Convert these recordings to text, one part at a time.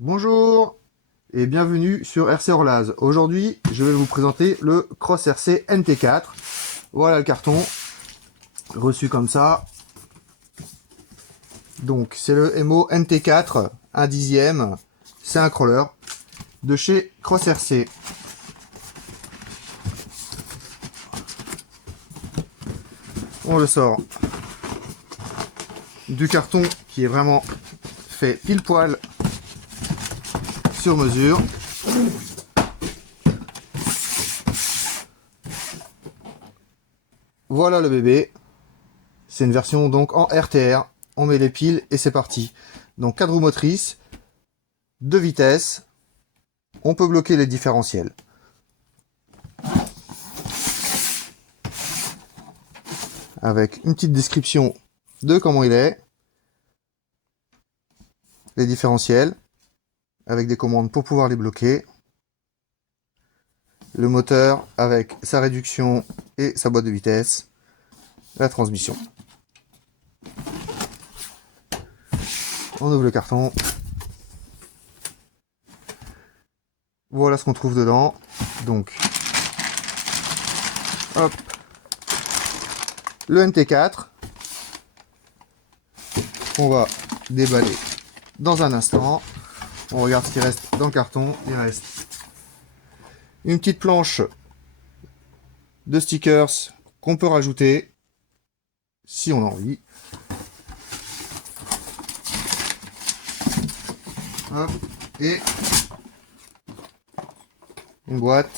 Bonjour et bienvenue sur RC Orlaz. Aujourd'hui, je vais vous présenter le Cross RC NT4. Voilà le carton, reçu comme ça. Donc, c'est le MO NT4, 1/10. C'est un crawler de chez Cross RC. On le sort du carton qui est vraiment fait pile poil sur mesure. Voilà le bébé. C'est une version donc en RTR. On met les piles et c'est parti. Donc 4 roues motrices, 2 vitesses. On peut bloquer les différentiels. Avec une petite description de comment il est. Les différentiels. Avec des commandes pour pouvoir les bloquer. Le moteur avec sa réduction et sa boîte de vitesse. La transmission. On ouvre le carton. Voilà ce qu'on trouve dedans. Donc, hop, le NT4 qu'on va déballer dans un instant. On regarde ce qui reste dans le carton. Il reste une petite planche de stickers qu'on peut rajouter si on a envie. Hop, et une boîte.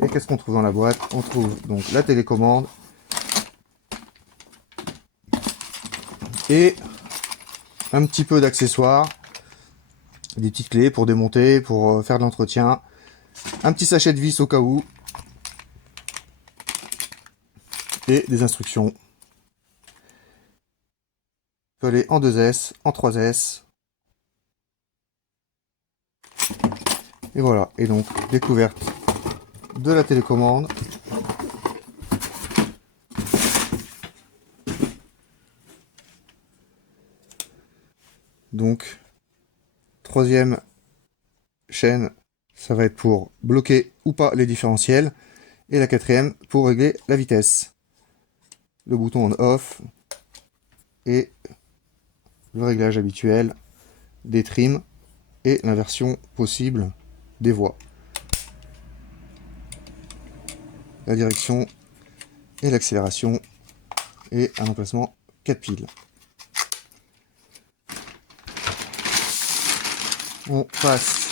Et qu'est-ce qu'on trouve dans la boîte? On trouve donc la télécommande et un petit peu d'accessoires, des petites clés pour démonter, pour faire de l'entretien, un petit sachet de vis au cas où et des instructions. On peut aller en 2S, en 3S. Et voilà, et donc découverte de la télécommande. Donc, troisième chaîne, ça va être pour bloquer ou pas les différentiels. Et la quatrième pour régler la vitesse. Le bouton on-off et le réglage habituel des trims et l'inversion possible des voies. La direction et l'accélération et un emplacement 4 piles. On passe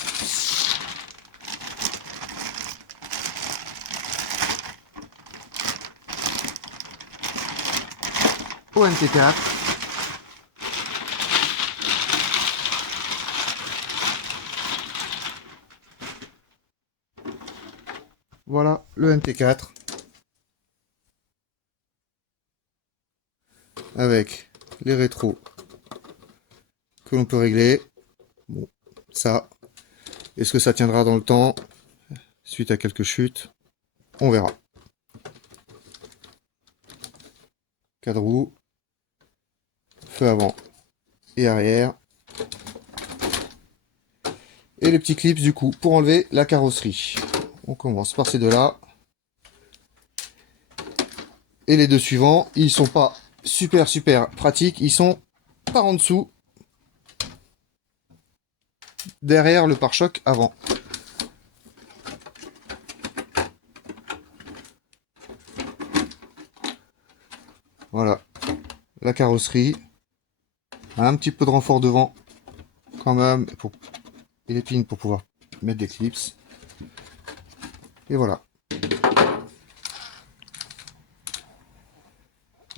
au NT4. Voilà le NT4 avec les rétros que l'on peut régler. Bon, ça, est-ce que ça tiendra dans le temps suite à quelques chutes? On verra. Cadre roue, feu avant et arrière. Et les petits clips du coup pour enlever la carrosserie. On commence par ces deux-là. Et les deux suivants, ils sont pas super pratiques. Ils sont par en dessous, derrière le pare-choc avant. Voilà, la carrosserie. Un petit peu de renfort devant quand même, et les pins pour pouvoir mettre des clips. Et voilà.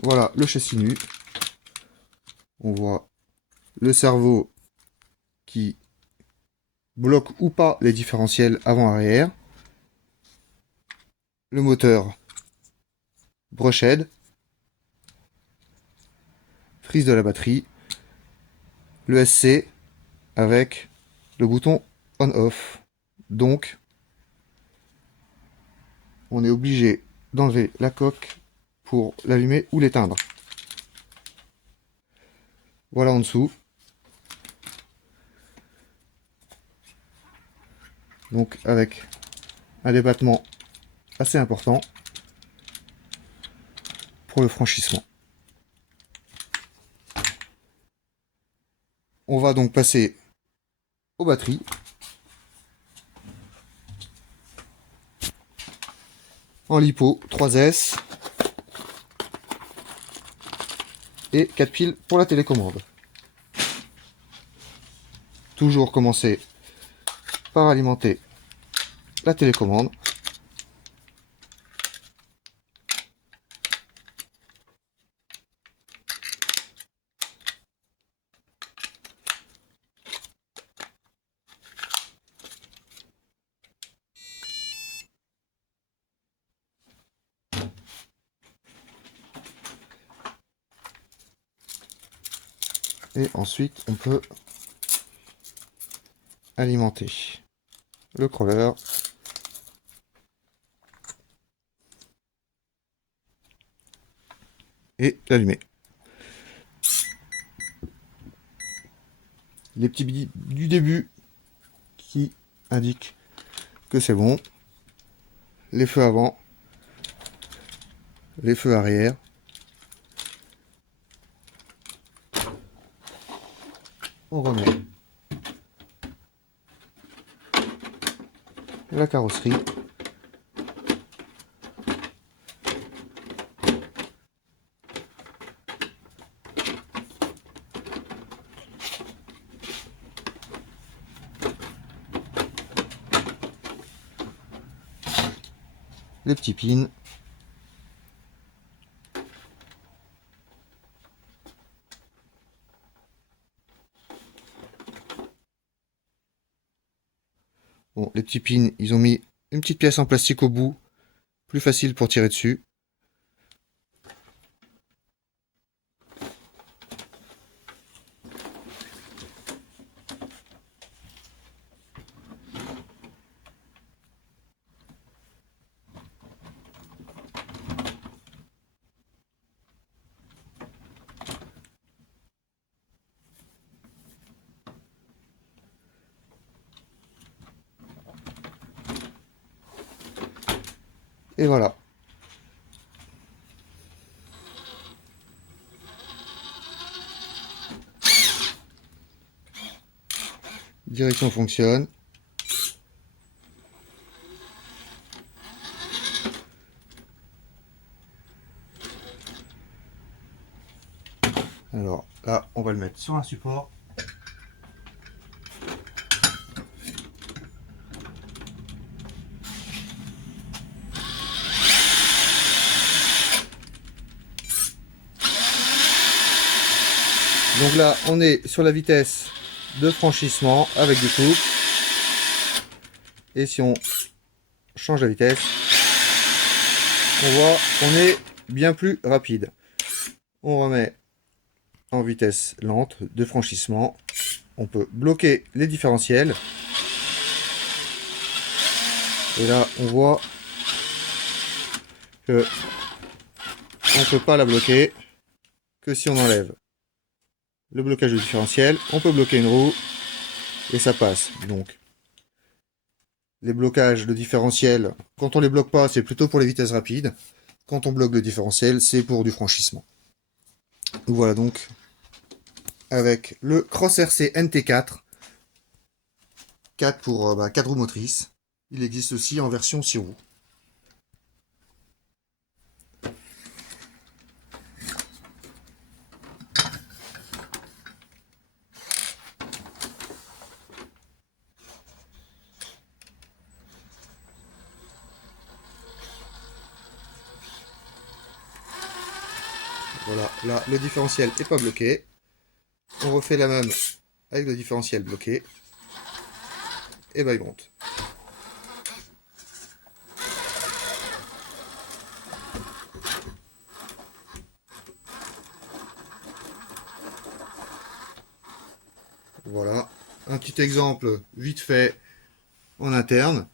Voilà le châssis nu. On voit le cerveau qui bloque ou pas les différentiels avant-arrière. Le moteur brochette. Prise de la batterie. Le SC avec le bouton on-off. Donc, on est obligé d'enlever la coque pour l'allumer ou l'éteindre. Voilà en dessous. Donc avec un débattement assez important pour le franchissement. On va donc passer aux batteries. En lipo, 3S et 4 piles pour la télécommande. Toujours commencer par alimenter la télécommande. Et ensuite, on peut alimenter le crawler. Et l'allumer. Les petits bits du début qui indiquent que c'est bon. Les feux avant. Les feux arrière. On remet la carrosserie. Les petits pins. Bon, les petits pins, ils ont mis une petite pièce en plastique au bout, plus facile pour tirer dessus. Et voilà. Direction fonctionne. Alors là, on va le mettre sur un support. Donc là, on est sur la vitesse de franchissement avec du couple. Et si on change la vitesse, on voit qu'on est bien plus rapide. On remet en vitesse lente de franchissement. On peut bloquer les différentiels. Et là, on voit que on ne peut pas la bloquer que si on enlève le blocage de différentiel. On peut bloquer une roue et ça passe. Donc, les blocages de différentiel, quand on les bloque pas, c'est plutôt pour les vitesses rapides. Quand on bloque le différentiel, c'est pour du franchissement. Voilà donc avec le Cross RC NT4, 4 pour 4 roues motrices. Il existe aussi en version 6 roues. Voilà, là le différentiel n'est pas bloqué. On refait la même avec le différentiel bloqué. Et bah il monte. Voilà, un petit exemple vite fait en interne.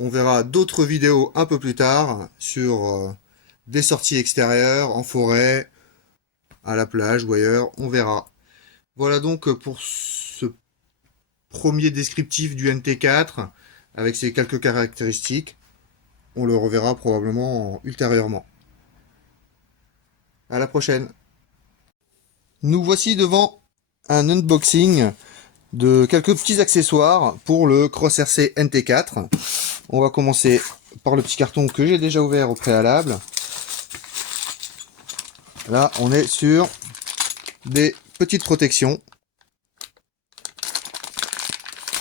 On verra d'autres vidéos un peu plus tard sur des sorties extérieures, en forêt, à la plage ou ailleurs, on verra. Voilà donc pour ce premier descriptif du NT4. avec ces quelques caractéristiques. On le reverra probablement ultérieurement. À la prochaine. Nous voici devant un unboxing de quelques petits accessoires pour le Cross RC NT4. On va commencer par le petit carton que j'ai déjà ouvert au préalable. Là, on est sur des petites protections.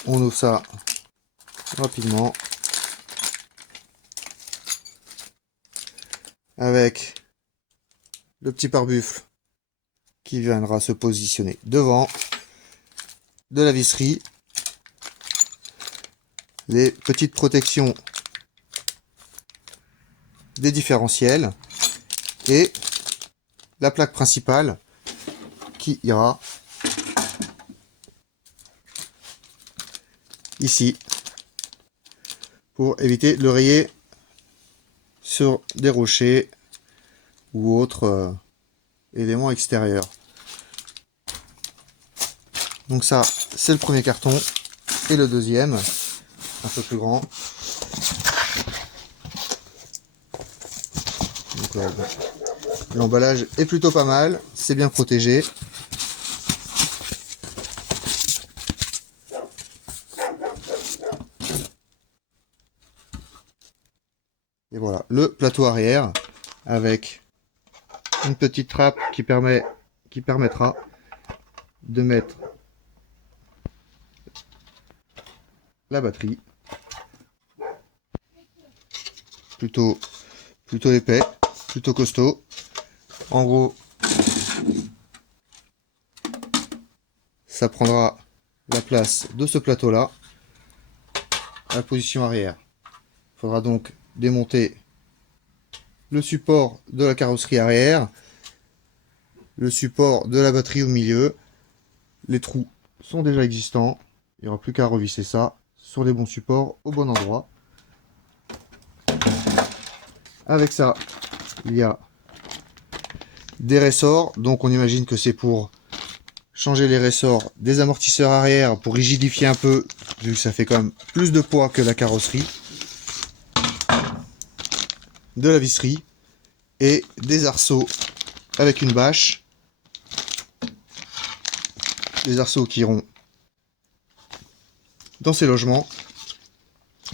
On ouvre ça rapidement. Avec le petit pare-buffle qui viendra se positionner devant, de la visserie, les petites protections des différentiels et la plaque principale qui ira ici pour éviter de le rayer sur des rochers ou autres éléments extérieurs. Donc ça, c'est le premier carton. Et le deuxième, un peu plus grand. L'emballage est plutôt pas mal, c'est bien protégé. Et voilà, le plateau arrière avec une petite trappe qui permettra de mettre la batterie. Plutôt épais, plutôt costaud. En gros, ça prendra la place de ce plateau là à la position arrière. Il faudra donc démonter le support de la carrosserie arrière, le support de la batterie au milieu. Les trous sont déjà existants, il n'y aura plus qu'à revisser ça sur les bons supports au bon endroit. Avec ça, il y a des ressorts, donc on imagine que c'est pour changer les ressorts des amortisseurs arrière pour rigidifier un peu, vu que ça fait quand même plus de poids que la carrosserie, de la visserie et des arceaux avec une bâche, des arceaux qui iront dans ces logements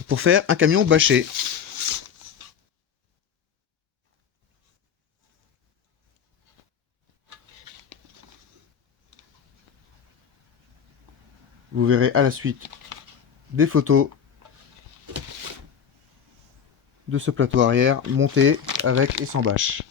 pour faire un camion bâché. Vous verrez à la suite des photos de ce plateau arrière monté avec et sans bâche.